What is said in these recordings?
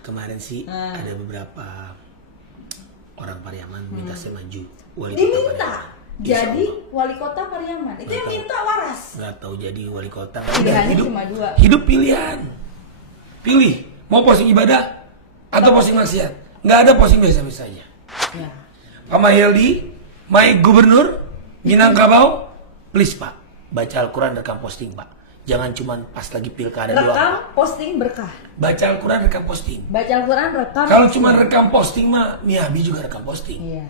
Kemarin sih ada beberapa orang Pariaman minta saya maju wali kota Diminta Pariaman. jadi wali kota Pariaman. Itu yang minta waras. Nggak tahu jadi wali kota. Pilihannya cuma dua. Hidup pilihan. Pilih mau posting ibadah atau posting maksiat. Nggak ada posting biasa-biasa saja. Ya. Pak Mahyeldi, my gubernur Minangkabau, please Pak, baca Al-Quran rekam posting Pak. Jangan cuma pas lagi pilkada doang. Rekam posting berkah. Baca Al-Quran rekam posting. Baca Al-Quran rekam. Kalau cuma rekam posting mah, Miyabi juga rekam posting. Iya.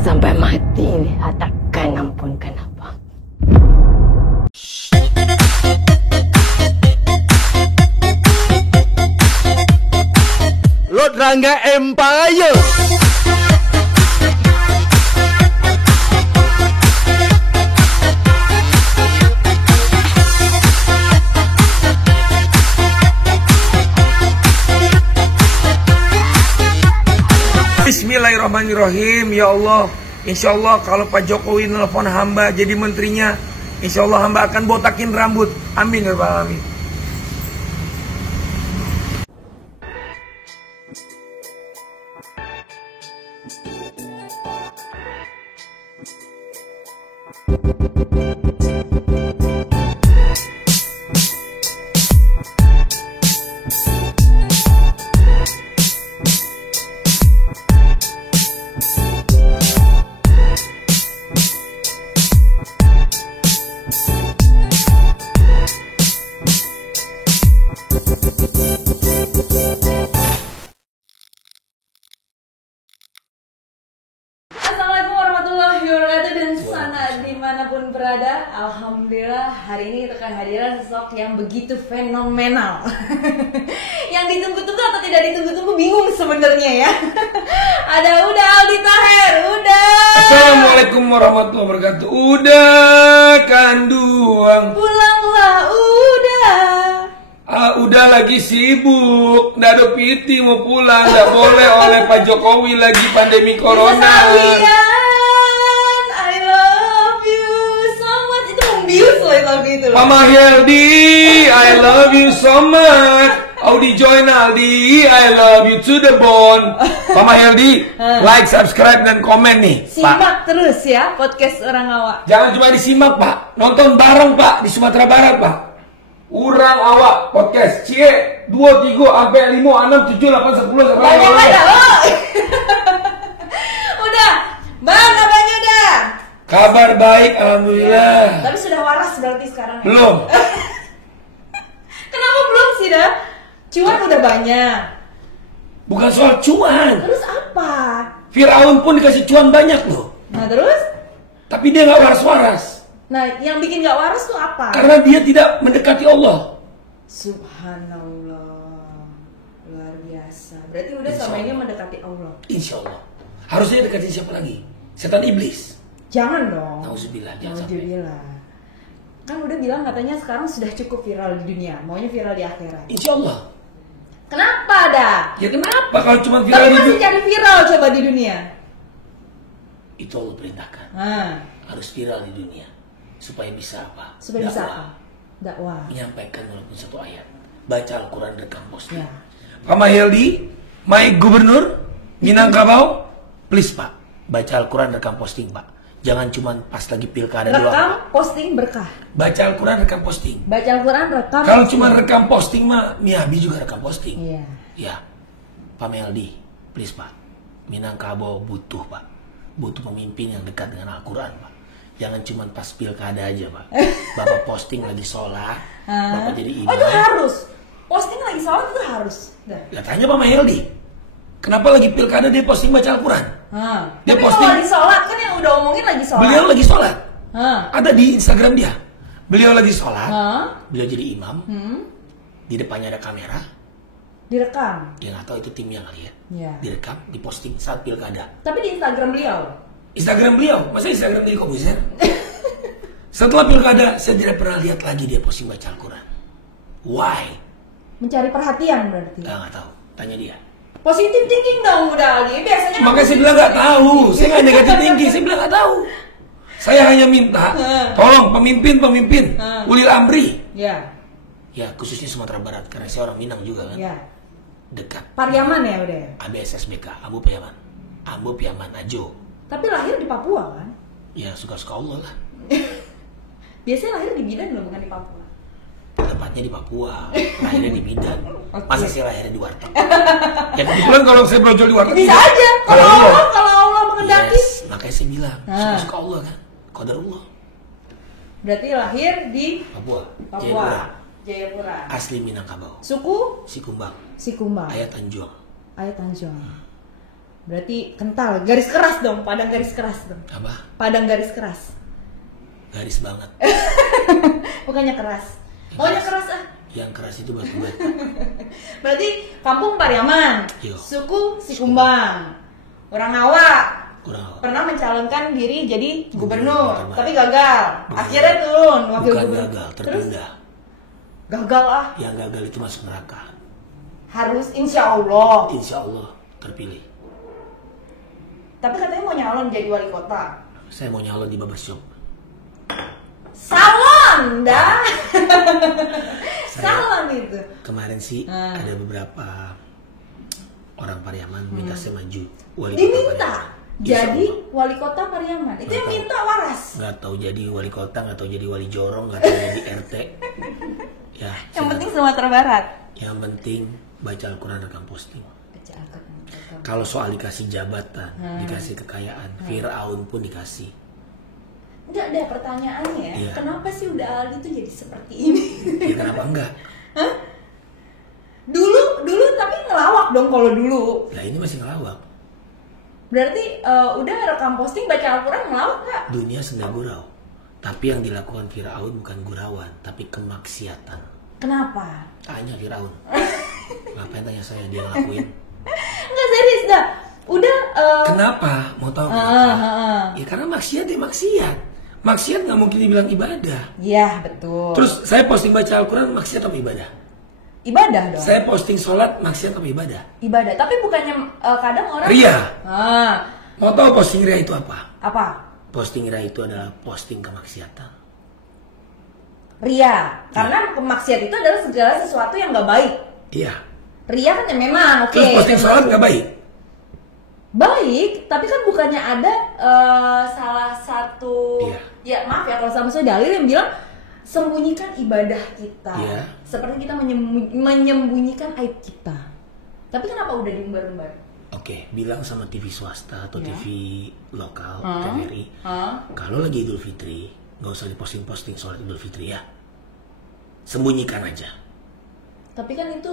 Sampai mati dia takkan ampunkan apa. Lord Rangga Empire. Bismillahirrahmanirrahim. Ya Allah, insya Allah kalau Pak Jokowi nelfon hamba jadi menterinya, insya Allah hamba akan botakin rambut. Amin ya Rabbal alamin. Assalamualaikum warahmatullahi wabarakatuh dan sana dimanapun berada. Alhamdulillah hari ini kita kehadiran sosok yang begitu fenomenal. Yang ditunggu-tunggu atau tidak ditunggu-tunggu bingung sebenarnya ya. Ada Uda Aldi Taher. Uda. Assalamualaikum warahmatullahi wabarakatuh. Udah kanduang. Pulanglah Uda. Udah lagi sibuk, nggak ada piti mau pulang, nggak boleh oleh Pak Jokowi lagi pandemi corona. Kesawian, I love you so much. Itu membius loh lagu itu. Pak Mahyeldi, I love you so much. Audi join Aldi, I love you to the bone. Pak Mahyeldi, like, subscribe dan komen nih, Pak. Simak terus ya podcast orang awak. Jangan cuma disimak Pak, nonton bareng Pak di Sumatera Barat Pak. Urang awak podcast cie 2 3 sampai 5 6 7 8 10 sampai Banyak ada. Oh. Udah, Bang, abangnya udah. Kabar baik alhamdulillah. Tapi sudah waras berarti sekarang. Belum. Kenapa belum sih dah? Cuan udah banyak. Bukan soal cuan. Terus apa? Firaun pun dikasih cuan banyak loh. Nah terus? Tapi dia nggak waras-waras. Nah yang bikin gak waras tuh apa? Karena dia tidak mendekati Allah. Subhanallah, luar biasa. Berarti udah Insya sama ini Allah. mendekati Allah. Insya Allah. Harusnya dekati siapa lagi? Setan iblis. Jangan dong. Nauzubillah, jangan sampai. Nauzubillah. Kan udah bilang katanya sekarang sudah cukup viral di dunia, maunya viral di akhirat. Insya Allah. Kenapa dah? Ya kenapa kalau cuma Tapi viral di masih dunia? cari viral coba di dunia. Itu Allah perintahkan. Nah, Harus viral di dunia. Supaya bisa apa? sudah bisa Dakwah. apa? Dakwah. Menyampaikan walaupun satu ayat. Baca Al-Quran rekam posting. Ya. Pak Mahyeldi, my gubernur Minangkabau, please Pak, baca Al-Quran rekam posting Pak. Jangan cuma pas lagi pilkada doang. Rekam Pak. posting berkah. Baca Al-Quran rekam posting. Baca Al-Quran rekam. Kalau cuma rekam posting mah, Miyabi juga rekam posting. Iya. Ya, Pak Mahyeldi, please Pak. Minangkabau butuh Pak. Butuh pemimpin yang dekat dengan Al-Quran Pak. Jangan cuma pas pilkada aja Pak. Bapak posting lagi sholat, Bapak jadi Oh itu imam. harus. Posting lagi sholat itu harus. Ya tanya Mama Heldi. Kenapa lagi pilkada dia posting baca Al-Quran? Dia Tapi posting. kalau lagi sholat kan yang udah omongin lagi sholat. Beliau lagi sholat. Ada di Instagram dia. Beliau lagi sholat. Beliau jadi imam. Di depannya ada kamera. Direkam. Dia nggak tahu itu timnya kali ya. Iya. Direkam, diposting saat pilkada. Tapi di Instagram beliau. Instagram beliau, masa Instagram dia Kobuzer? Setelah pilkada, saya tidak pernah lihat lagi dia posting baca Al-Quran. Why? Mencari perhatian berarti. Nggak tahu, tanya dia. Positif thinking dong udah Ali. Biasanya kan Makanya saya bilang nggak tahu, saya nggak negatif tinggi, saya bilang nggak tahu. Saya hanya minta, tolong pemimpin, ulil amri. Ya. Ya khususnya Sumatera Barat, karena saya orang Minang juga kan. Ya. Dekat. Pariaman ya udah. ABSSBK, Abu Piaman. Abu Piaman, Ajo. Tapi lahir di Papua kan? Ya suka-suka Allah lah. Biasanya lahir di Bidan loh, bukan di Papua. Tempatnya di Papua, lahirnya di Bidan. Masa sih lahirnya di Warteg? Ya kebetulan kalau saya brojol di Warteg. Bisa aja. Kalau Allah mengendaki. Yes, makanya saya bilang, suka-suka Allah kan. Qadarullah. Berarti lahir di Papua. Jayapura. Asli Minangkabau. Suku Sikumbang. Ayat Tanjung. Berarti kental, garis keras dong, padang garis keras dong. Apa? Padang garis keras. Garis banget. Bukannya keras. Maunya keras ah. Yang keras itu batu-batu. Berarti kampung Pariaman. Yo. Suku Sikumbang. Orang Awak. Kurang. Pernah mencalonkan diri jadi gubernur, tapi gagal. Akhirnya turun wakil Bukan gubernur. gagal, tertunda. Gagal ah. Yang gagal itu masuk neraka. Harus insya Allah. Insya Allah terpilih. Tapi katanya mau nyalon jadi wali kota. Saya mau nyalon di barbershop. Salon dah. Salon itu. Kemarin sih ada beberapa orang Pariaman minta saya maju wali kota Diminta Pariaman. jadi wali kota Pariaman. Itu yang minta waras. Nggak tahu jadi wali kota, nggak tahu jadi wali jorong, nggak tahu jadi RT. Ya. Yang penting Sumatera Barat. Yang penting baca Al-Quran rekam posting. Kalau soal dikasih jabatan, dikasih kekayaan, Fir'aun pun dikasih. Enggak ada pertanyaannya. Iya. Kenapa sih udah Aldi tuh jadi seperti ini? Ya kenapa enggak? Hah? Dulu tapi ngelawak dong kalau dulu. Lah ini masih ngelawak. Berarti udah rekam posting baca Al-Quran ngelawak nggak? Dunia senda gurau. Tapi yang dilakukan Fir'aun bukan gurauan, tapi kemaksiatan. Kenapa? Tanya Fir'aun. Ngapain tanya saya, dia ngelakuin? Enggak serius dah. Udah. Kenapa? Mau tahu kenapa? Ya karena maksiat ya maksiat. Maksiat nggak mungkin dibilang ibadah. Iya betul. Terus saya posting baca Al-Quran maksiat apa ibadah? Ibadah dong. Saya posting sholat maksiat apa ibadah? Ibadah. Tapi bukannya kadang orang. Ria. Ah. Mau tahu posting ria itu apa? Apa? Posting ria itu adalah posting kemaksiatan. Ria. Karena kemaksiat itu adalah segala sesuatu yang nggak baik. Iya. Ria kan ya memang. Oke. Terus posting sholat nggak baik? Baik, tapi kan bukannya ada salah satu. Iya. Ya maaf ya kalau sama dalil yang bilang sembunyikan ibadah kita. Iya. Seperti kita menyembunyikan aib kita. Tapi kenapa udah diumbar-umbar? Oke, bilang sama TV swasta atau Ya. TV lokal, TVRI, kalau lagi Idul Fitri, nggak usah diposting-posting sholat Idul Fitri ya. Sembunyikan aja. Tapi kan itu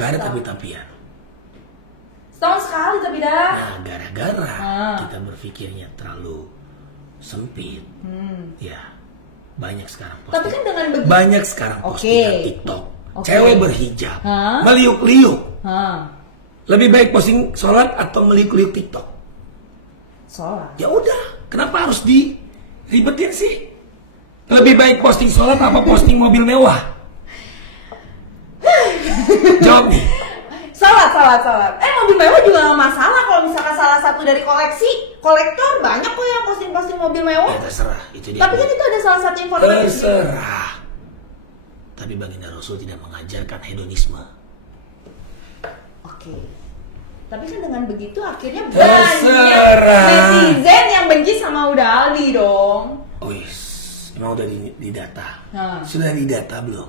Gak ada tapi-tapian. setahun sekali tapi dah. Nah, gara-gara kita berpikirnya terlalu sempit, ya banyak sekarang posting. Tapi kan dengan begitu. Banyak sekarang postingan TikTok, cewek berhijab, meliuk-liuk. Lebih baik posting sholat atau meliuk-liuk TikTok? Sholat. Ya udah, kenapa harus diribetin sih? Lebih baik posting sholat apa posting mobil mewah? Jawab nih. Sholat. Mobil mewah juga gak masalah kalau misalkan salah satu dari kolektor banyak kok yang posting mobil mewah. Ya terserah, itu dia. Tapi kan itu ada salah satu informasi. Terserah. Tapi baginda Rasul tidak mengajarkan hedonisme. Oke. Tapi kan dengan begitu akhirnya Terserah. banyak netizen yang benci sama Uda Aldi dong. Oh yes, emang udah didata. Sudah didata belum?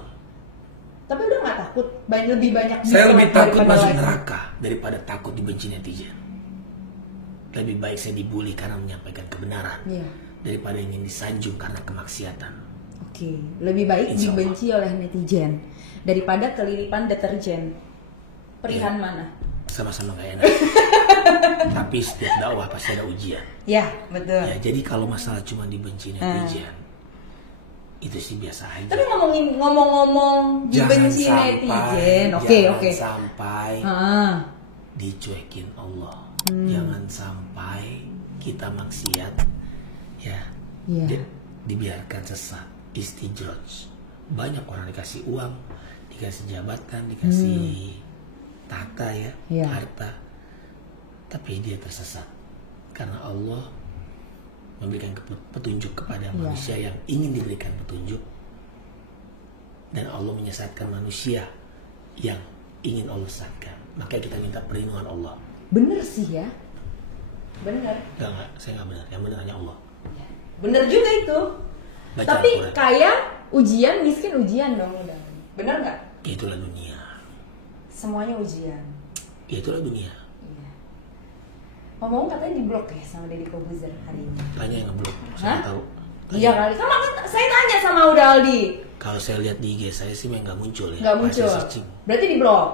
Tapi udah gak takut lebih banyak. Saya lebih takut daripada masuk like. neraka daripada takut dibenci netizen. Lebih baik saya dibully karena menyampaikan kebenaran daripada ingin disanjung karena kemaksiatan. Oke, lebih baik Insya Allah. dibenci oleh netizen daripada kelilipan deterjen. Perihan mana? Sama-sama gak enak. Tapi setiap dakwah pasti ada ujian. Ya, betul. Ya, jadi kalau masalah cuma dibenci netizen, itu sih biasa aja. Tapi ngomong-ngomong dibenci netizen, oke. Sampai Ah, dicuekin Allah. Jangan sampai kita maksiat, ya, Iya. dibiarkan sesat, istijroj. Banyak orang dikasih uang, dikasih jabatan, dikasih tata ya, Iya. harta, tapi dia tersesat karena Allah memberikan petunjuk kepada manusia yang ingin diberikan petunjuk, dan Allah menyesatkan manusia yang ingin Allah sesatkan. Makanya kita minta perlindungan Allah. bener sih ya. Bener. Enggak, saya nggak benar. Yang benar hanya Allah. Bener juga itu. Baca Tapi Al-Quran. kaya ujian, miskin ujian dong udah. Bener nggak? Ya, itulah dunia. Semuanya ujian. Ya, itulah dunia. Iya. Ngomong katanya di blok ya sama Deddy Kobuzer hari ini. Tanya yang ngeblok. Hah? Saya nggak tahu. Iya kali. Sama kan saya tanya sama Uda Aldi. Kalau saya lihat di IG saya sih memang nggak muncul ya. Nggak Pas muncul. saya searching. Berarti di blok.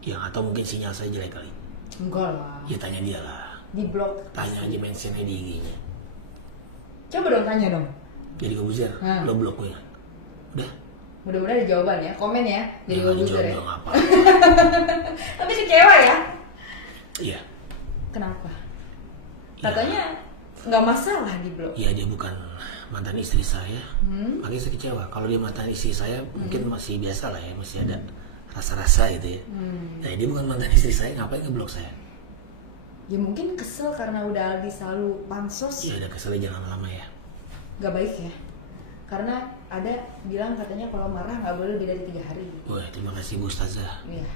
Ya, atau mungkin sinyal saya jelek kali. Enggak lah. Ya, tanya dia lah. Di blok. Tanya aja mentionnya di IG-nya. Coba dong tanya dong. Jadi Kobuzer, lo blok gue. Udah. Mudah-mudahan ada jawaban ya. Komen ya Deddy Jangan Kobuzer ya. jomblo apa. Tapi kecewa ya. Iya. Kenapa? Ya. Katanya nggak masalah di blok. Iya, dia bukan mantan istri saya. Makanya saya kecewa. Kalau dia mantan istri saya mungkin masih biasa lah ya, masih ada rasa-rasa gitu ya. Nah, dia bukan mantan istri saya, ngapain ngeblok saya? Ya mungkin kesel karena udah Aldi selalu pansos. Ya udah, keselnya jangan lama ya. Gak baik ya. Karena ada bilang katanya kalau marah nggak boleh lebih dari 3 hari. Wah, terima kasih Bu Ustazah. Iya.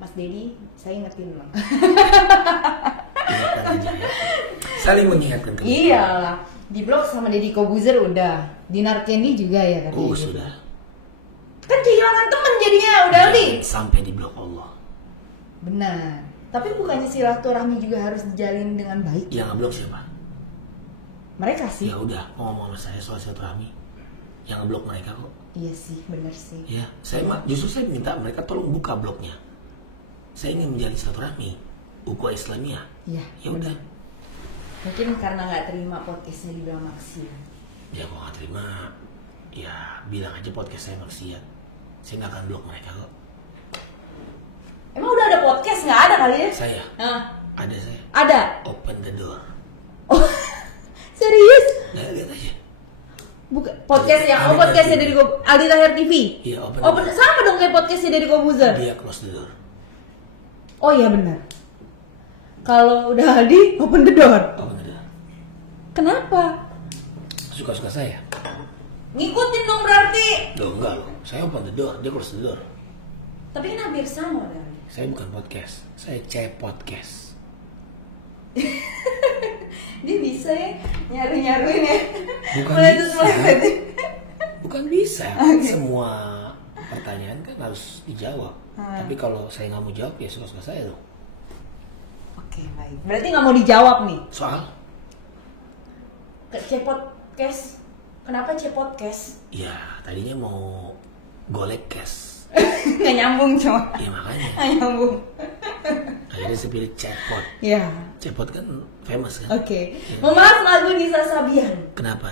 Mas Deddy, saya ingetin loh. Ingatkan aja ya. Saling mengingatkan ke Iyalah. Di blog sama Deddy Kobuzer udah. Dinar Candy juga ya katanya. Oh, gitu. sudah. Kan kehilangan temen jadinya udah Aldi. Sampai di blok Allah. Benar. Tapi bukannya silaturahmi juga harus dijalin dengan baik? Yang ngeblok siapa? Mereka sih. Ya udah, mau ngomong sama saya soal silaturahmi. Yang ngeblok mereka kok. Iya sih, benar sih. Ya, justru saya minta mereka tolong buka blognya. Saya ingin menjalin silaturahmi, ukhuwah Islamiyah. Iya. Ya udah. Mungkin karena nggak terima podcastnya dibilang maksiat. Ya kalau nggak terima, ya bilang aja podcast saya maksiat. Saya nggak akan blok mereka kok. Emang udah ada podcast? Nggak ada kali ya? Saya Hah? ada saya. Ada? Open the door. Oh, serius? Nah, lihat aja. Bukan podcast yang Aldi podcastnya Tahir dari Aldi Tahir TV. Iya, open. Sama dong kayak podcastnya dari Kobuzer. Dia close the door. Oh iya benar. Kalau udah Aldi open the door. Open the door. Kenapa? Suka-suka saya. Ngikutin dong berarti. Loh, enggak loh. Saya open the door, dia close the door. Tapi kan hampir sama dong. Saya bukan podcast, saya podcast. Dia bisa ya nyari-nyariin ya. Bukan Meleset-meleset. Bukan bisa. Oke. Semua pertanyaan kan harus dijawab. Tapi kalau saya nggak mau jawab ya suka-suka saya dong. Oke baik. Berarti nggak mau dijawab nih. Soal? Cepodcast. Kenapa Cepodcast? Ya tadinya mau golek cash. Nggak nyambung cuma. Ya makanya. Nggak nyambung. Akhirnya saya pilih Cepot. Ya. Cepot kan famous kan? Oke. Membahas lagu Nisa Sabian. Kenapa?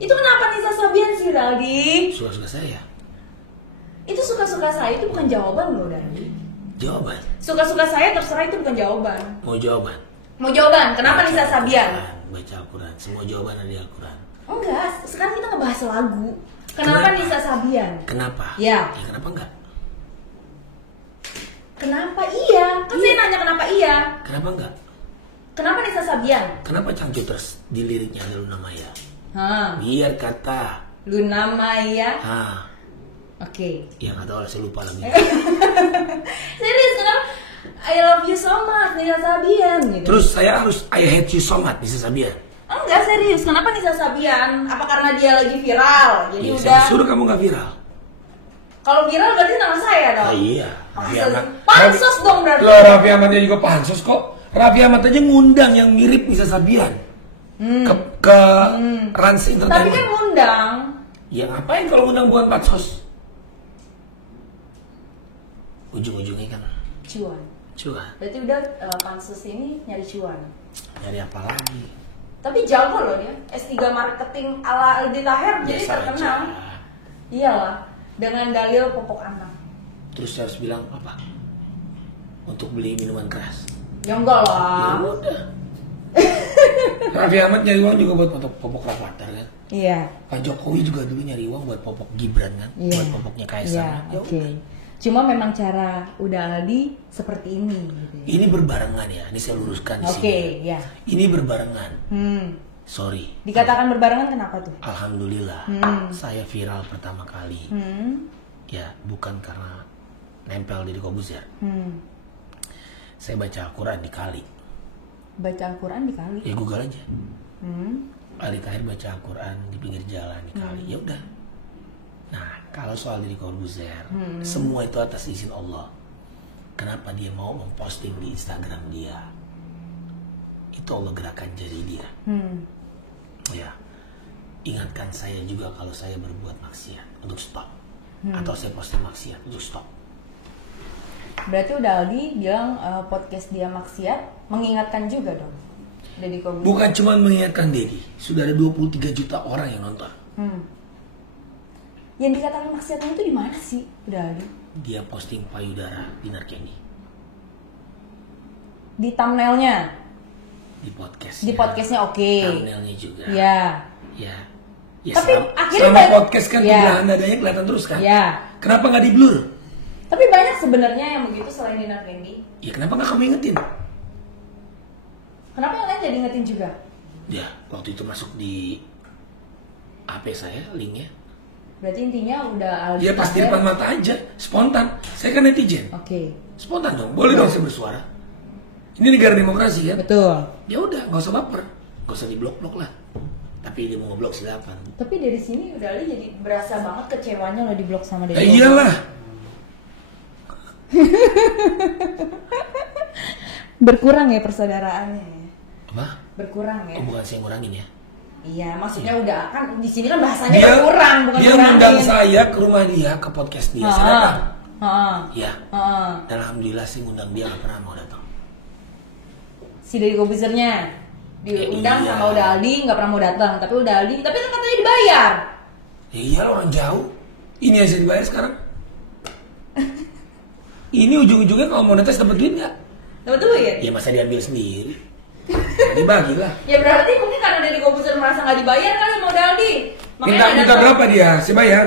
Itu kenapa Nisa Sabian sih Daldi? Suka-suka saya. Itu suka-suka saya itu bukan jawaban loh Daldi. Jawaban. Suka-suka saya terserah itu bukan jawaban. Mau jawaban? Mau jawaban? Kenapa Nisa Sabian? Baca Al-Quran. Semua jawaban ada di Al-Quran. Enggak, sekarang kita ngebahas lagu. Kenapa Nisa Sabian? Kenapa? Ya. Kenapa enggak? Kenapa iya? Kan saya nanya kenapa iya. Kenapa enggak? Kenapa Nisa Sabian? Kenapa Cangcu terus di liriknya ada Luna Maya? Hah, Biar kata. Luna Maya. Oke. Oke. Yang kata orang saya lupa lagi. Serius kenapa? I love you so much Nisa Sabian gitu. Terus saya harus I hate you so much Nisa Sabian. Enggak serius, kenapa Nisa Sabian? Apa karena dia lagi viral? Jadi Ya, udah. saya suruh kamu gak viral. Kalau viral berarti nama saya dong. Ah, iya. Raffi Ahmad. Pansos dong berarti. Loh, Raffi Ahmad dia juga pansos kok. Raffi Ahmad aja ngundang yang mirip Nisa Sabian. ke Rans Tapi Entertainment. kan ngundang. Ya ngapain kalau ngundang bukan pansos? Ujung-ujungnya kan Cuan. Berarti udah pansus ini nyari cuan. nyari apa lagi? Tapi jago loh dia. S3 marketing ala Aldi Taher jadi Biasa terkenal. aja. Iyalah, dengan dalil popok anak. Terus harus bilang apa? Untuk beli minuman keras. Ya enggak Ya lah. udah. Raffi Ahmad nyari uang juga buat popok Rafathar kan. Iya. Pak Jokowi juga dulu nyari uang buat popok Gibran kan, Iya. buat popoknya Kaisang. Iya, Ya oke. udah. Cuma memang cara udah Aldi seperti ini gitu ya. Ini berbarengan ya, ini saya luruskan di Oke, sini. ya. Ini berbarengan. Hmm. Sorry. Dikatakan berbarengan kenapa tuh? Alhamdulillah, saya viral pertama kali. Ya, bukan karena nempel di Kobuzer. Saya baca Al-Quran di kali. Baca Al-Quran di kali. Ya Google aja. Aldi Taher baca Al-Quran di pinggir jalan di kali. Ya udah. Nah, kalau soal Deddy Corbuzier, semua itu atas izin Allah. Kenapa dia mau memposting di Instagram dia? Itu Allah gerakan jari dia. Ya, ingatkan saya juga kalau saya berbuat maksiat untuk stop, atau saya posting maksiat untuk stop. Berarti udah Aldi bilang podcast dia maksiat, mengingatkan juga dong. Deddy Corbuzier. Bukan cuma mengingatkan Deddy, sudah ada 23 juta orang yang nonton. Yang dikatakan maksiatnya itu di mana sih, udah Aldi? Dia posting payudara di Narkendi, Di thumbnailnya, di podcast. di podcastnya oke. Thumbnailnya juga. Ya. Ya. Tapi akhirnya selama banyak- podcast kan ya. belahan dadanya kelihatan terus kan. Ya. Kenapa nggak di blur? Tapi banyak sebenarnya yang begitu selain di Narkendi. Ya kenapa nggak kamu ingetin? Kenapa yang lain jadi ingetin juga? Ya waktu itu masuk di HP saya linknya. Berarti intinya udah Aldi. Ya pasti depan mata aja, spontan. Saya kan netizen, Oke. spontan dong. Boleh dong saya bersuara. Ini negara demokrasi kan. Betul. Ya udah, nggak usah baper, nggak usah diblok-blok lah. Tapi dia mau ngeblok silakan. Tapi dari sini udah Aldi jadi berasa banget kecewanya lo di blok sama Ya Deddy. iyalah. Berkurang ya persaudaraannya ya. Apa? Berkurang ya. Oh, bukan saya ngurangin ya. Iya, maksudnya udah kan di sini kan bahasanya Dia berkurang bukan dia kurangin. undang saya ke rumah dia, ke podcast dia. Saya datang. Ya. Heeh. Dan alhamdulillah sih ngundang dia nggak pernah mau datang. Si Deddy Corbuzier-nya diundang Iya. sama Uda Aldi nggak pernah mau datang, tapi Uda Aldi tapi kan katanya dibayar. Ya iyalah orang jauh. Ini yang saya dibayar sekarang. Ini ujung-ujungnya kalau monetis dapat duit nggak? Dapat duit. Ya masa diambil sendiri. Dibagi lah. Ya berarti mungkin karena Deddy Corbuzier merasa nggak dibayar kali sama Uda Aldi. Minta datang. berapa dia? Saya bayar.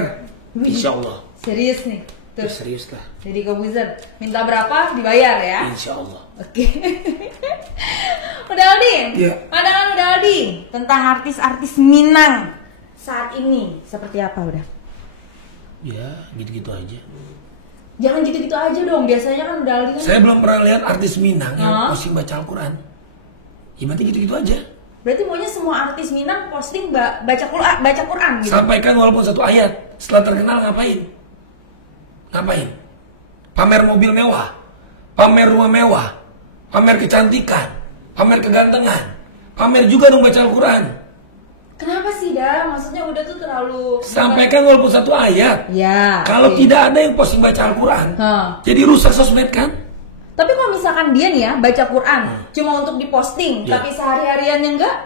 Insya Allah. Serius nih. Tuh, Serius lah. Deddy Corbuzier minta berapa dibayar ya. Insya Allah. Oke. Udah Aldi, Iya. pandangan Udah Aldi tentang artis-artis Minang saat ini seperti apa udah? Ya gitu-gitu aja. Jangan gitu-gitu aja dong. Biasanya kan Udah Aldi kan. Saya belum pernah lihat artis Minang yang Hah? posting baca Al-Quran. Ya berarti gitu-gitu aja. Berarti maunya semua artis Minang posting baca Quran gitu. Sampaikan walaupun satu ayat. Setelah terkenal ngapain? Ngapain? Pamer mobil mewah, pamer rumah mewah, pamer kecantikan, pamer kegantengan, pamer juga dong baca Al-Quran. Kenapa sih dah? Maksudnya udah tuh terlalu. Sampaikan walaupun satu ayat. Ya. Kalau oke. tidak ada yang posting baca Al-Quran, Hah. jadi rusak sosmed kan? Tapi kalau misalkan dia nih ya baca Quran cuma untuk diposting, Ya. tapi sehari-hariannya enggak,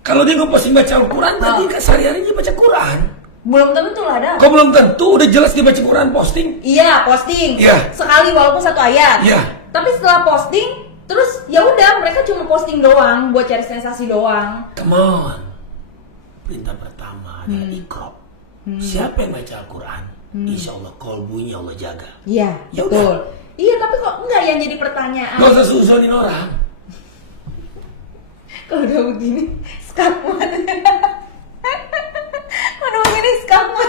Kalau dia ngeposting baca Al-Quran, berarti kan sehari-hari dia baca Quran. belum tentu lah dah. Kok belum tentu? Udah jelas dia baca Quran posting. Iya, posting. Iya. Sekali walaupun satu ayat. Iya. Tapi setelah posting, terus ya udah mereka cuma posting doang buat cari sensasi doang. Come on. Perintah pertama adalah Iqra. Siapa yang baca Al-Quran, insya Allah kolbunya Allah jaga. Iya, Ya betul. udah. Iya, tapi kok enggak yang jadi pertanyaan. Gak usah suzonin orang. Kalau udah begini, skakmat. Kalau begini skakmat.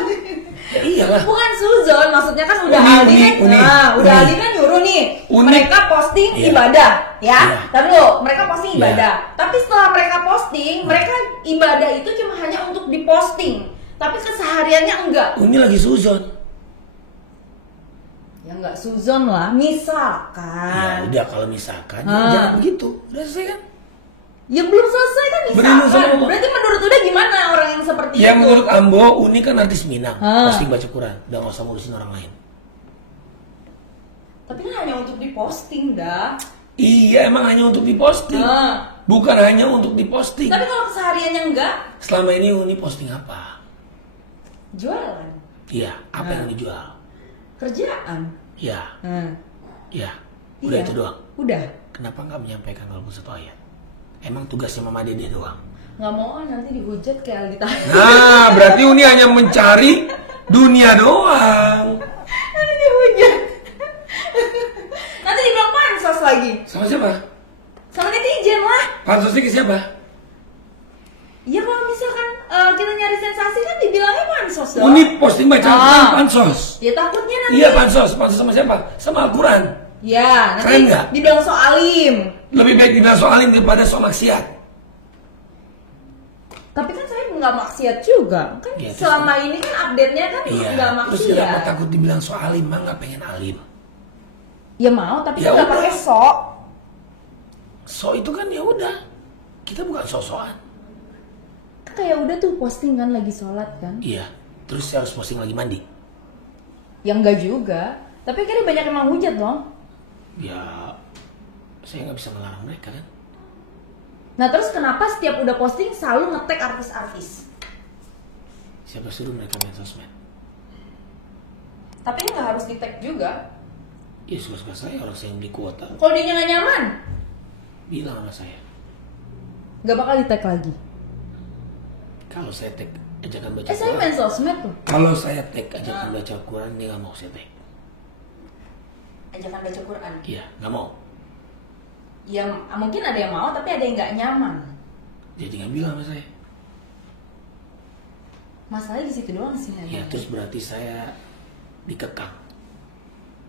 Ya iyalah. Bukan suzon, maksudnya kan udah Uni, Aldi kan, uni, nah, udah uni. Aldi kan nyuruh nih, Uni. mereka posting Iya. ibadah, ya. Iya. Tapi lo, mereka posting Iya. ibadah. Tapi setelah mereka posting, mereka ibadah itu cuma hanya untuk diposting, tapi kesehariannya enggak. Uni lagi suzon. Ya enggak suzon lah, Ya misalkan. udah kalau misalkan Ah. jangan begitu. Udah selesai kan? Ya belum selesai kan Beriringan sama misalkan. Allah. Berarti menurut Uda gimana orang yang seperti Ya itu? menurut Ambo, Uni kan artis Minang, Ah. posting baca Quran, udah gak usah ngurusin orang lain. Tapi kan hanya untuk diposting dah. Iya, emang hanya untuk diposting. Bukan hanya untuk diposting. Tapi kalau kesehariannya enggak, Selama ini Uni posting apa? jualan, Iya, apa yang dijual? kerjaan. Iya, iya. Udah Iya. itu doang. Udah. Kenapa nggak menyampaikan walaupun satu ayat? Emang tugasnya Mama Dede doang? Nggak mau nanti dihujat kayak Aldi Taher. Nah, berarti Uni hanya mencari dunia doang. Nanti dihujat. Nanti dibilang pansos lagi. Sama siapa? Sama netizen lah. Pansosnya ke siapa? Ya kalau misalkan kita nyari sensasi kan dibilangnya pansos dong. Uni posting baca Al-Quran, pansos. Ya takutnya nanti. Iya, pansos. Pansos sama siapa? Sama Al-Quran. Ya, nanti Keren nggak? dibilang soalim. Lebih baik dibilang soalin daripada soal maksiat. Tapi kan saya nggak maksiat juga. Kan Ya, terus selama ini kan update-nya kan Iya. nggak Terus kenapa maksiat. takut dibilang soalim? Mah nggak pengen alim. Ya mau, tapi Ya kan nggak udah. pakai sok. So itu kan ya udah. Kita bukan sosokan. Kan kayak udah tuh posting kan lagi sholat kan. Iya. Terus saya harus posting lagi mandi. Ya enggak juga. Tapi kan banyak yang menghujat dong. Ya, saya nggak bisa melarang mereka kan. Nah terus kenapa setiap udah posting selalu nge-tag artis-artis? Siapa suruh mereka main sosmed? Tapi nggak harus di-tag juga. Ya suka-suka saya, orang saya yang beli kuota. Kalau dia nggak nyaman, Bilang sama saya. nggak bakal di-tag lagi. Kalau saya tag ajakan baca Saya Quran. main sosmed tuh. Kalau saya tag ajakan baca Quran, dia nggak mau saya tag. Ajakan baca Quran. Iya, nggak mau. Ya mungkin ada yang mau, tapi ada yang nggak nyaman. Jadi nggak bilang sama saya. Masalahnya di situ doang sih. Ya terus berarti saya dikekang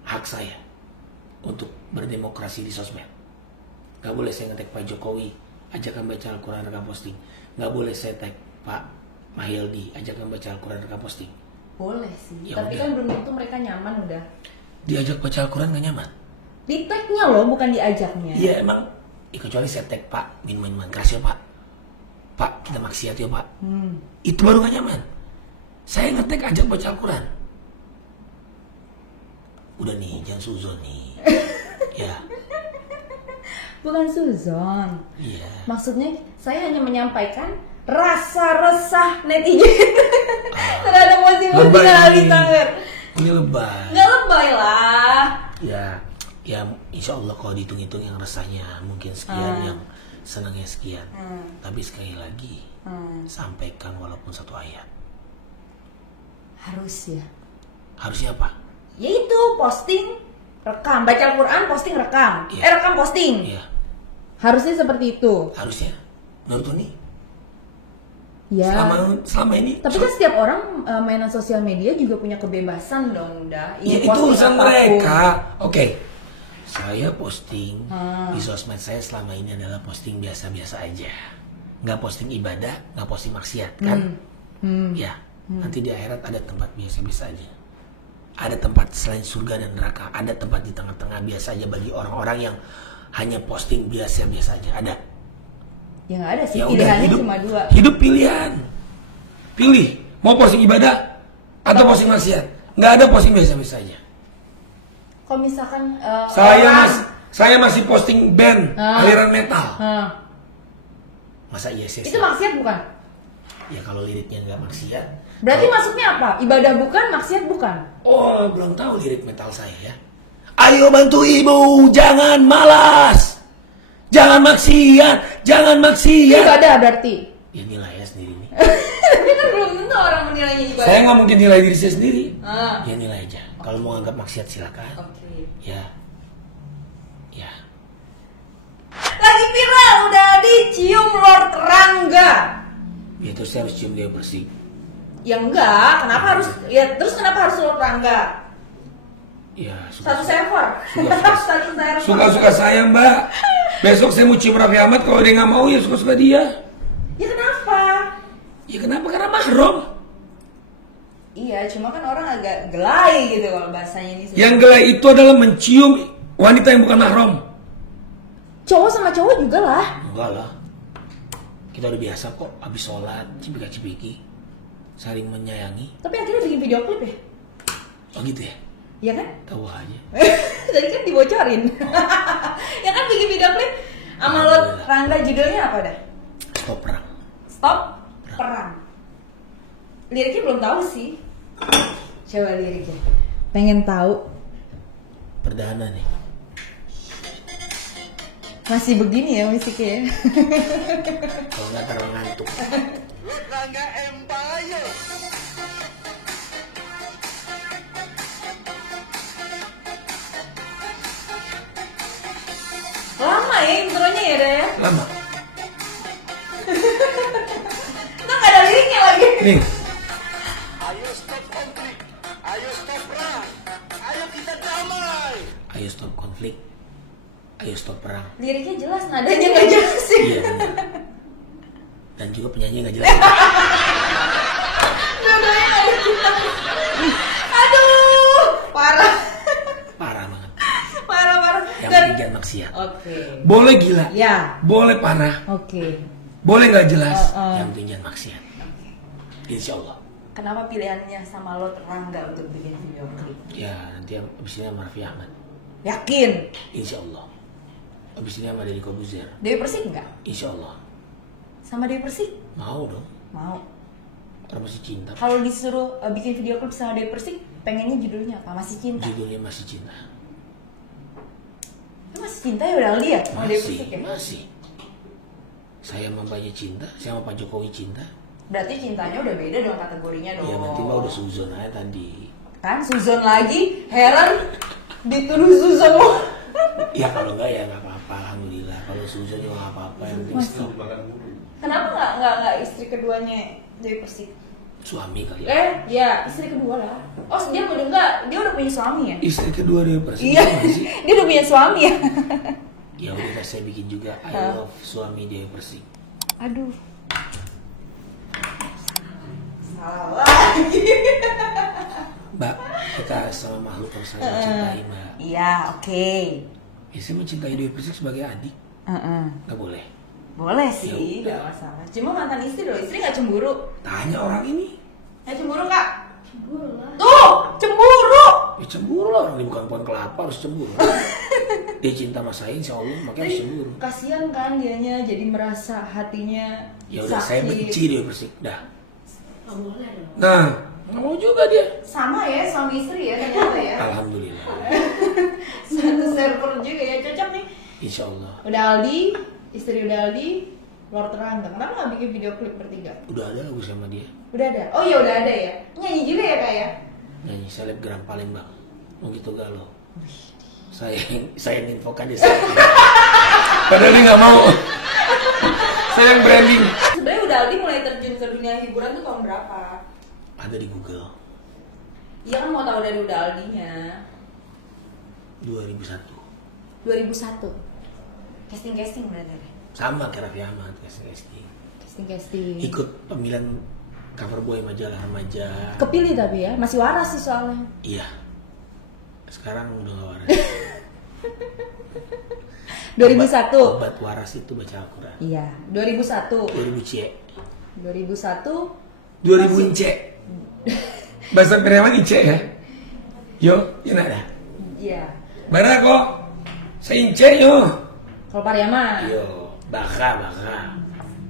hak saya untuk berdemokrasi di sosmed. Nggak boleh saya nge-tag Pak Jokowi, ajakan baca Al-Quran rekam posting. Nggak boleh saya tag Pak Mahyildi, ajakan baca Al-Quran rekam posting. Boleh sih, Ya tapi udah. kan belum tentu mereka nyaman udah. Diajak baca Al-Quran nggak nyaman? Di tag-nya loh, bukan diajaknya. Iya emang. Ya, kecuali saya tag Pak minuman keras ya Pak. Pak kita maksiat ya Pak. Itu baru nggak nyaman. Saya nge-tag ajak baca Al-Quran. Udah nih, jangan suzon nih. Ya, Bukan suzon. iya. Maksudnya saya hanya menyampaikan rasa resah netizen terhadap posting-posting Lebay Aldi ini. Taher. Ini lebay. Nggak lebay lah. Ya insya Allah kalau dihitung-hitung yang resahnya mungkin sekian, yang senangnya sekian. Tapi sekali lagi, sampaikan walaupun satu ayat. Harus ya. Harusnya apa? Yaitu posting, rekam, baca Al-Quran, posting, rekam. Iya. Rekam, posting. Iya, Harusnya seperti itu. harusnya. Menurut Uni, Ya. selama ini. Tapi kan setiap orang mainan sosial media juga punya kebebasan dong, udah. Ya itu posting urusan apapun. mereka. Oke. Saya posting di sosmed saya selama ini adalah posting biasa-biasa aja. Nggak posting ibadah, nggak posting maksiat kan? Ya, nanti di akhirat ada tempat biasa-biasa aja. Ada tempat selain surga dan neraka. Ada tempat di tengah-tengah biasa aja bagi orang-orang yang hanya posting biasa-biasa aja. Ada. Ya nggak ada sih, Ya udah, pilihannya hidup, cuma dua. hidup pilihan. Pilih, mau posting ibadah atau posting maksiat. Nggak ada posting biasa-biasa aja. Kalau misalkan Saya masih posting band aliran metal. Masa iya sih? itu maksiat bukan? Ya kalau liriknya nggak maksiat. Berarti maksudnya apa? Ibadah bukan, maksiat bukan? Oh, belum tahu lirik metal saya ya. Ayo bantu ibu, jangan malas. Jangan maksiat, jangan maksiat. Ibadah berarti. Ya nilai ya sendiri nih. Tapi kan belum tentu orang menilainya ibadah. Saya nggak mungkin nilai diri saya sendiri. Ah. Ya nilai aja. Kalau mau anggap maksiat silakan. Oke. Ya. Ya. Lagi viral udah dicium Lord Rangga. Ya terus saya harus cium dia bersih. Ya enggak, kenapa harus? Ya terus kenapa harus Lord Rangga? Ya Satu server. Suka-suka. Satu server. Suka-suka saya mbak. Besok saya mau cium Raffi Ahmad. Kalau dia nggak mau ya suka-suka dia. Ya kenapa? Ya kenapa? Karena mahram. Iya, cuma kan orang agak gelai gitu kalau bahasanya ini. Yang gelai itu adalah mencium wanita yang bukan mahram. Cowok sama cowok juga lah. Enggak lah. Kita udah biasa kok, habis sholat, cipika-cipiki, saling menyayangi. Tapi akhirnya bikin video klip ya? Oh gitu ya? Iya kan? Tahu aja. Tadi kan dibocorin. Ya kan bikin video klip sama lo Rangga, judulnya apa dah? Stop perang. Stop perang. Liriknya belum tahu sih. Coba liriknya. Pengen tahu. Perdana nih. Masih begini ya musiknya. Kalau nggak terlalu ngantuk. Rangga Empire. Lama ya intronya ya Dah ya? Lama. Nggak ada liriknya lagi. Nih. Ayo stop konflik. Ayo stop perang. Ayo kita damai. Ayo stop konflik. Ayo stop perang. Liriknya jelas, nadanya nggak jelas sih. Iya benar. Dan juga penyanyi nggak jelas. Nadanya nggak jelas. Aduh, parah. Parah banget. Parah. Yang penting jangan maksiat. Oke. Boleh gila. Ya. Boleh parah. Oke. Boleh nggak jelas. Oh. Yang penting jangan maksiat. Insya Allah. Kenapa pilihannya sama lo Rangga untuk bikin video klip? Ya nanti abis ini sama Raffi Ahmad. Yakin? Insya Allah. Abis ini sama Deddy Corbuzier. Dewi Persik nggak? Insya Allah. Sama Dewi Persik? Mau dong. Mau. Orang masih cinta. Kalau disuruh bikin video klip sama Dewi Persik, pengennya judulnya apa? Masih cinta? Judulnya Masih Cinta. Masih cinta ya udah Aldi ya? Sama Dewi Persik ya? Masih. Saya sama Mbaknya cinta, saya sama Pak Jokowi cinta. Berarti cintanya udah beda dong kategorinya dong. Ya berarti Mbak udah suzon aja tadi. Kan Suzon lagi, heran dituduh Suzon lo. Ya kalau enggak ya nggak apa-apa, alhamdulillah. Kalau suzon juga nggak apa-apa, yang penting stop. Kenapa nggak istri keduanya Dewi Persik? Suami kali ya. Ya istri kedua lah. Oh dia udah enggak, dia udah punya suami ya? Istri kedua dia Persik. Iya, Sih? dia udah punya suami ya. Ya udah saya bikin juga I love suami dia Persik. Aduh. Salah lagi. Mbak, kita sama makhluk harus saling mencintai Mbak. Iya, oke. Ya saya mencintai Dewi Persik sebagai adik, nggak boleh. Boleh sih, Ya nggak masalah. Cuma mantan istri loh, istri nggak cemburu. Tanya orang ini. Nggak cemburu kak? Cemburu lah. Tuh, cemburu. Ya cemburu lah, orang ini bukan pohon kelapa harus cemburu. Dia cinta sama saya, insya Allah makanya harus cemburu. Kasian kan dianya, jadi merasa hatinya Ya udah sakit. saya benci Dewi Persik, dah. Nah, nggak mau juga dia. Sama ya, suami istri ya ternyata ya. Alhamdulillah. Satu server juga ya, cocok nih. Insya Allah. Udah Aldi, istri udah Aldi, Lord Rangga. Kenapa nggak bikin video klip bertiga? Udah ada lagu sama dia. Udah ada? Oh iya udah ada ya? Nyanyi juga ya kak ya? Nyanyi selebgram Palembang. Mau gitu galau. Saya yang infokan dia. Padahal dia nggak mau. Saya yang branding. Sebenarnya udah Aldi mulai terjun ke dunia hiburan tuh tahun berapa? Ada di Google. Iya kan mau tahu dari udah Aldinya. 2001. 2001. Casting berarti. Sama kayak Raffi Ahmad casting. Casting. Ikut pemilihan cover boy majalah remaja. Kepilih tapi ya, masih waras sih soalnya. Iya. Sekarang udah gak waras. 2001. Obat waras itu baca Al-Quran. Iya, 2001. 2000 cie. 2001. 2000 ince. Bahasa Pariaman ince ya. Yo, ini ada. Iya. Bara kok. Saya ince yo. Kalau Pariaman. Yo, baka.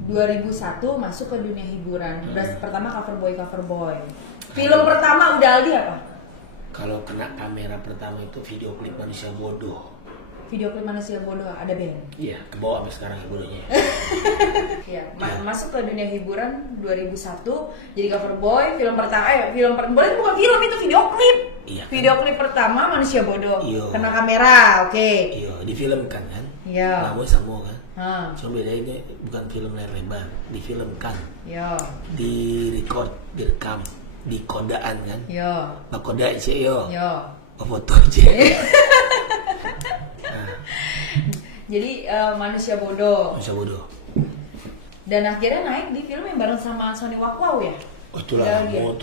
2001 masuk ke dunia hiburan. Pertama cover boy. Film pertama udah Aldi apa? Kalau kena kamera pertama itu video klip Manusia Bodoh. Video klip Manusia Bodoh ada band. Iya, ke bawah sampai sekarang ya bodohnya. Iya, masuk ke dunia hiburan 2001 jadi cover boy. Film pertama boleh bukan film itu video klip. Iya. Video klip pertama Manusia Bodoh. Iya. Kena kamera, oke. Iya, difilmkan kan? Iya. Namanya sama kan? Hah. Cuma bedanya bukan film layar lebar, difilmkan, Yo. direkam, di kodaan kan? Yo. Koda sih yo. Foto aja. Jadi Manusia Bodoh. Manusia Bodoh. Dan akhirnya naik di film yang bareng sama Sony Wakwau ya. Oh itulah mau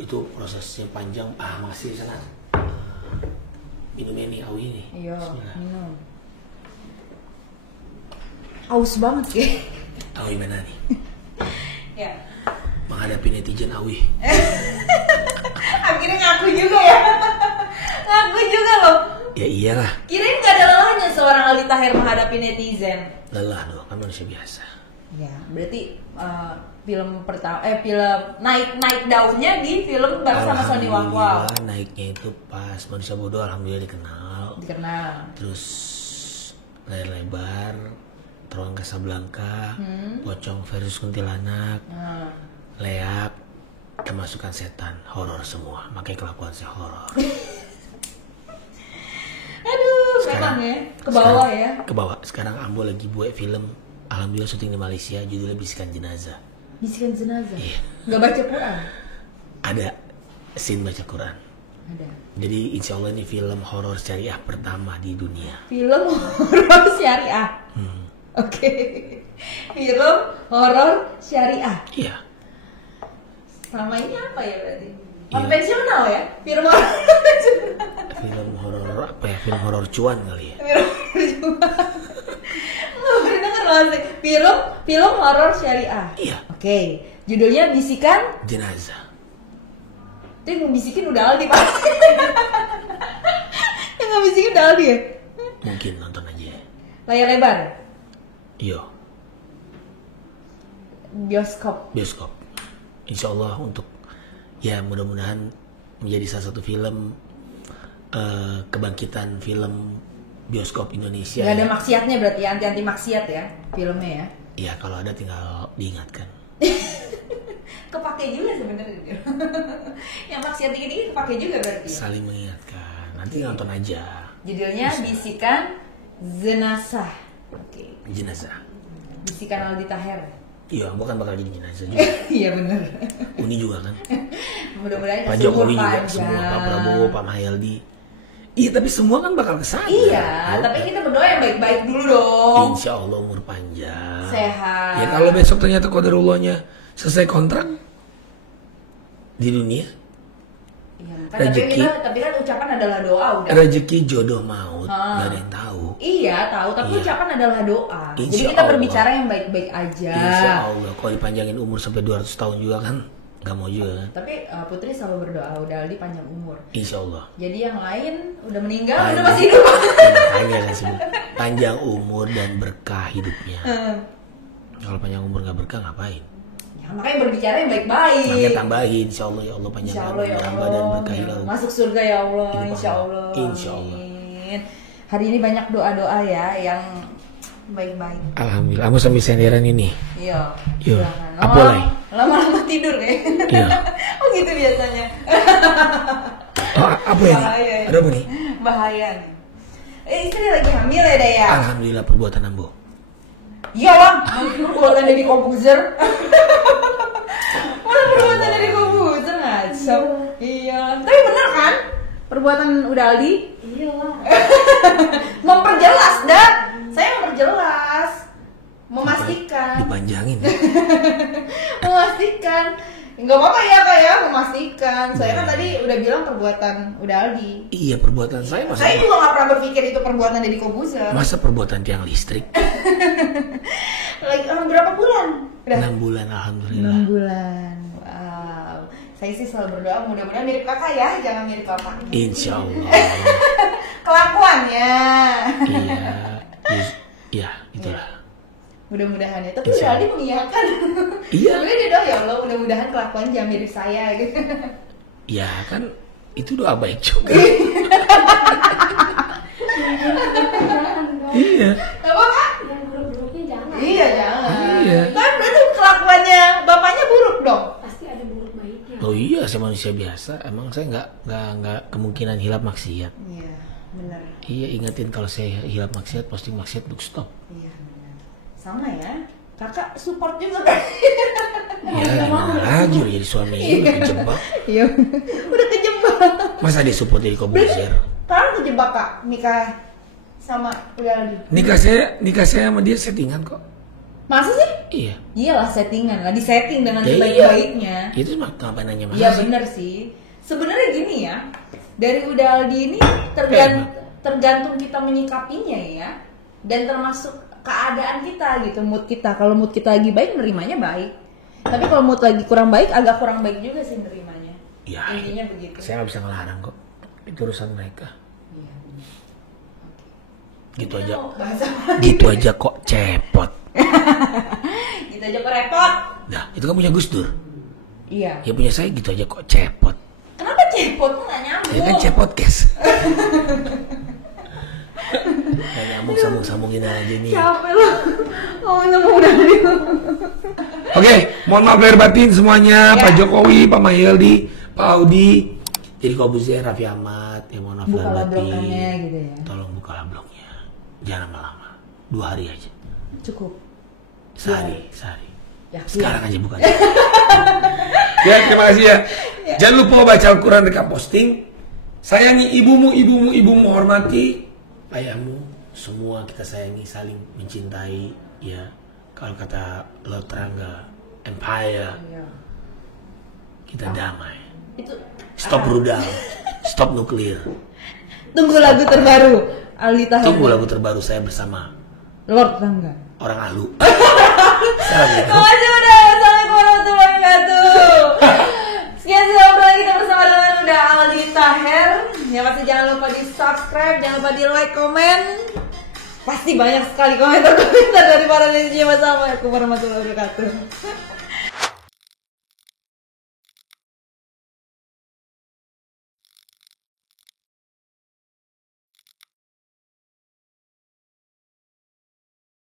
itu prosesnya panjang. Makasih sana. Minum ini awi ini. Iya, Bismillah. minum. Aus banget sih. Awi mana nih? Ya. Menghadapi netizen Awi. Akhirnya ngaku juga ya. Ngaku juga loh. Ya iyalah. Kirain gak ada lelahnya seorang Aldi Taher menghadapi netizen. Lelah loh, kan manusia biasa. Ya, berarti film pertama film naik daunnya di film bareng sama Sony Wow. Alhamdulillah naiknya itu pas Manusia Bodoh, alhamdulillah Dikenal. Terus Layar Lebar, Terowongan Casablanca, Pocong versus Kuntilanak, Leak, Kemasukan Setan, horor semua. Makanya kelakuan saya horor. Aduh, memang ya. Ke bawah ya. Ke bawah. Sekarang Ambo lagi buat film, alhamdulillah syuting di Malaysia, judulnya Bisikan Jenazah. Bisikan Jenazah. Iya. Gak baca Quran. Ada scene baca Quran. Ada. Jadi insya Allah ini film horor syariah pertama di dunia. Film horor syariah. Oke. Film horor syariah. Iya. Selama ini apa ya berarti? Iya. Konvensional ya? Film horor. Film horor apa ya? Film horor cuan kali ya. Film horor syariah. Iya. Oke. Judulnya Bisikan Jenazah. Itu yang bisikin udah Aldi Pak. Yang ngebisikin udah Aldi ya? Mungkin nonton aja. Layar lebar. Iya. Bioskop. Bioskop. Insya Allah untuk ya mudah-mudahan menjadi salah satu film kebangkitan film bioskop Indonesia. Gak ada maksiatnya berarti ya, anti maksiat ya filmnya ya. Ya kalau ada tinggal diingatkan. Kepake juga sebenarnya. Yang maksiat dikit-dikit kepake juga berarti. Saling mengingatkan. Nanti nonton aja. Judulnya Bisikan Jenazah. Oke. Jenazah. Bisikan Aldi Taher. Iya, bukan bakal jadi jenazah juga. Iya benar. Uni juga kan. Mudah-mudahan Pak seumur Jokowi juga, panjang. semua Pak Prabowo, Pak Mahyaldi. Iya, tapi semua kan bakal kesana. Iya, tapi kita berdoa yang baik-baik dulu dong. Insya Allah umur panjang. Sehat. Ya kalau besok ternyata qadarullahnya selesai kontrak di dunia, Iya, kan tapi kan ucapan adalah doa udah. rezeki jodoh maut nggak ada yang tahu. Iya tahu, tapi Iya. ucapan adalah doa. Jadi Insya kita Allah. berbicara yang baik-baik aja. Insya Allah kalau dipanjangin umur sampai 200 tahun juga kan nggak mau juga kan. Tapi Putri selalu berdoa udah Aldi panjang umur. Insya Allah. Jadi yang lain udah meninggal, udah masih hidup. Makanya kan sebut panjang umur dan berkah hidupnya. Kalau panjang umur nggak berkah ngapain? Ya, makanya berbicara yang baik-baik. Makanya tambahin Insya Allah ya Allah Insya panjangkan Allah ya umur hamba Allah. dan berkahi lalu. Masuk surga ya Allah. Hidup Insya hamba. Allah. Insya Allah. Amin. Hari ini banyak doa-doa ya yang baik-baik. Alhamdulillah. Kamu sambil senderan ini. Iya. Iya. silakan. Apa lagi? Lama-lama tidur ya. Iya. Oh gitu biasanya. Oh, apa ini? Bahaya ya. Ada apa nih? Bahaya nih. Istri lagi hamil ya Daya? Alhamdulillah perbuatan Ambo. Iya bang, perbuatan dari komputer. Mana perbuatan dari komputer ngaco? Iya. Tapi bener kan? Perbuatan udah Aldi? Iya. Memperjelas dah. Saya memperjelas, memastikan. Dipanjangin. Memastikan. Enggak apa-apa ya Kak ya, memastikan. Saya kan tadi udah bilang perbuatan udah Aldi. Iya perbuatan saya masa Saya juga nggak pernah berpikir itu perbuatan dari Kobuzer. masa perbuatan tiang listrik. Lagi berapa bulan? Udah 6 bulan alhamdulillah. 6 bulan. Wow. Saya sih selalu berdoa mudah-mudahan mirip kakak ya, jangan mirip bapak. Insya Allah. Kelakuannya. Iya. Iya itulah. Mudah-mudahan ya. Tapi Insya udah Aldi mengiyakan. Iya. Sebenarnya dia doa ya Allah, mudah-mudahan kelakuan jangan mirip saya gitu. Ya kan itu doa baik juga. Iya. Apa Kak? Yang buruk-buruknya jangan. Iya jangan. Iya. Kan berarti kelakuannya bapaknya buruk dong. Pasti ada buruk baiknya. Oh iya saya manusia biasa. Emang saya nggak kemungkinan hilap maksiat. Iya, benar. Iya ingetin kalau saya hilap maksiat posting maksiat untuk stop. Iya, benar. Sama ya. Kakak support juga kan? Ya gimana lagi udah jadi suami udah kejebak. Iya. Udah kejebak. Masa dia support jadi kobuzer? Sekarang kejebak Kak nikah sama Aldi. Nikah saya sama dia settingan kok. Masa sih? Iya. Iyalah settingan lah, disetting dengan Ya, sebaik-baiknya. Itu ngapain nanya masa Iya sih? bener sih. Sebenarnya gini ya, dari Uda Aldi ini tergantung kita menyikapinya ya, dan termasuk keadaan kita gitu, mood kita. Kalau mood kita lagi baik, nerimanya baik. Tapi kalau mood lagi kurang baik, agak kurang baik juga sih nerimanya. Ya, intinya begitu. saya nggak bisa ngelarang kok. Itu urusan mereka. Iya. Gitu aja. Bahasa Gitu aja kok cepot. gitu aja kok repot. Nah, itu kan punya Gus Dur. Iya. Ya punya saya gitu aja kok cepot. Kenapa cepot? Kok nggak nyambung? Ya kan cepot guys. Kayak nyambung sambungin aja nih. Capek loh. Oh, udah. Oke, mohon maaf lahir batin semuanya, Ya. Pak Jokowi, Pak Mahyildi, Pak Audi, jadi Kobuzer, Raffi Ahmad, ya mohon maaf lahir Bukalah batin. blognya gitu ya. Tolong bukalah blognya, jangan lama-lama, 2 hari aja, Cukup. sehari. Yakin. Sekarang aja buka. Ya, terima kasih ya. Jangan lupa baca Al-Quran rekam posting. Sayangi ibumu hormati ayahmu. Semua kita sayangi, saling mencintai. Ya, kalau kata Lord Rangga, Empire, Iya. kita damai. Itu Stop rudal, stop nuklir. tunggu lagu terbaru Aldi Taher. Tunggu lagu terbaru saya bersama Lord Rangga. orang Alu. Assalamualaikum. Makasih udah. Assalamualaikum warahmatullahi wabarakatuh. Sekian sudah obrolan kita bersama dengan udah Aldi Taher. Ya pasti jangan lupa di subscribe, jangan lupa di like, komen. Pasti banyak sekali komentar dari para netizen. Wassalamualaikum warahmatullahi wabarakatuh.